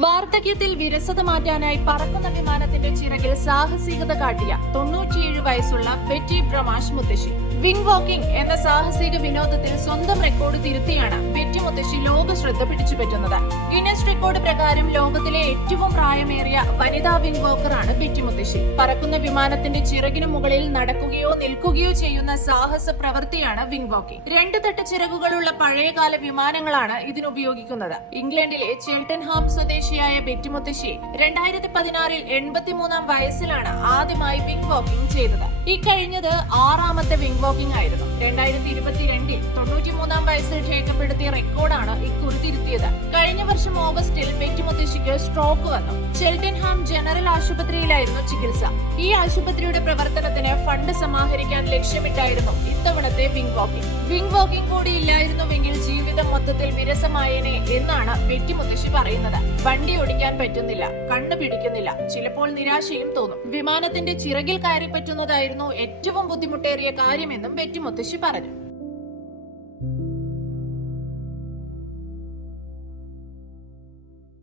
വാർദ്ധക്യത്തിൽ വിരസത മാറ്റാനായി പറക്കുന്ന വിമാനത്തിന്റെ ചിറകിൽ സാഹസികത കാട്ടിയ 97 വയസ്സുള്ള ബെറ്റി ബ്രമാഷ് മുത്തശ്ശി. വിംഗ് വാക്കിംഗ് എന്ന സാഹസിക വിനോദത്തിൽ സ്വന്തം റെക്കോർഡ് തിരുത്തിയാണ് ബെറ്റി മുത്തശ്ശി ലോക ശ്രദ്ധ പിടിച്ചുപറ്റുന്നത്. ഗിന്നസ് റെക്കോർഡ് പ്രകാരം ലോകത്തിലെ ഏറ്റവും പ്രായമേറിയ വനിതാ വിംഗ് വാക്കറാണ് ബെറ്റി മുത്തശ്ശി. പറക്കുന്ന വിമാനത്തിന്റെ ചിറകിനു മുകളിൽ നടക്കുകയോ നിൽക്കുകയോ ചെയ്യുന്ന സാഹസ പ്രവൃത്തിയാണ് വിംഗ് വാക്കിംഗ്. 2 തട്ട് ചിറകുകളുള്ള പഴയകാല വിമാനങ്ങളാണ് ഇതിനുപയോഗിക്കുന്നത്. ഇംഗ്ലണ്ടിലെ ചെൽട്ടൻഹാം സ്വദേശിയായ ബെറ്റി മുത്തശ്ശി 2016 83-ാം വയസ്സിലാണ് ആദ്യമായി വിംഗ് വാക്കിംഗ് ചെയ്തത്. ഇക്കഴിഞ്ഞത് 6ാമത്തെ വിംഗ് വാക്കിംഗ് ആയിരുന്നു. 2022-ൽ 93-ാം വയസ്സിൽ രേഖപ്പെടുത്തിയ റെക്കോർഡാണ് ഇക്കുറി തിരുത്തിയത്. കഴിഞ്ഞ വർഷം ഓഗസ്റ്റിൽ ബെറ്റി മുത്തശ്ശിക്ക് സ്ട്രോക്ക് വന്നു. ചെൽട്ടൻഹാം ജനറൽ ആശുപത്രിയിലായിരുന്നു ചികിത്സ. ഈ ആശുപത്രിയുടെ പ്രവർത്തനത്തിന് ഫണ്ട് സമാഹരിക്കാൻ ലക്ഷ്യമിട്ടായിരുന്നു ഇത്തവണത്തെ വിംഗ് വാക്കിംഗ്. വിംഗ് വാക്കിംഗ് കൂടി ഇല്ലായിരുന്നുവെങ്കിൽ ജീവിതം മൊത്തത്തിൽ വിരസമായേനെ എന്നാണ് ബെറ്റി മുത്തശ്ശി പറയുന്നത്. വണ്ടി ഓടിക്കാൻ പറ്റുന്നില്ല, കണ്ണു പിടിക്കുന്നില്ല, ചിലപ്പോൾ നിരാശയും തോന്നും. വിമാനത്തിന്റെ ചിറകിൽ കയറി പറ്റുന്നതായിരുന്നു ഏറ്റവും ബുദ്ധിമുട്ടേറിയ കാര്യമെന്നും ബെറ്റി മുത്തശ്ശി പറഞ്ഞു.